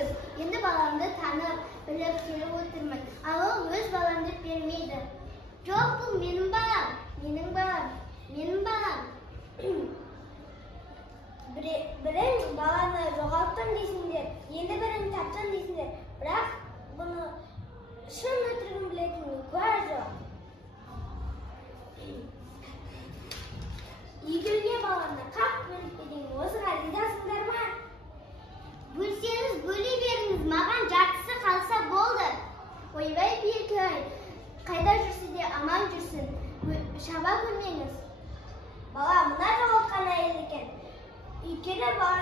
көрдім. Енді баламды танып, біліп келіп отырмын. Ал ол өз балам деп бермейді. Жоқ, бұл менің балам, менің балам, менің балам. Бірін баланы жоғалттым дейсіңдер, енді бірін тапсам дейсіңдер. Бірақ бұны шын өтірігін білетін куә жоқ. Егерге баланы қақ бөліп берейін, осыға ризасыңдар ма? Бөлсеңіз бөле беріңіз, маған жартысы қалса болды. Ойбай Беркей, қайда жүрсе де аман жүрсін, шаба көрмеңіз. Бала мына жоғалтқан әйел екен. Үйкелі бала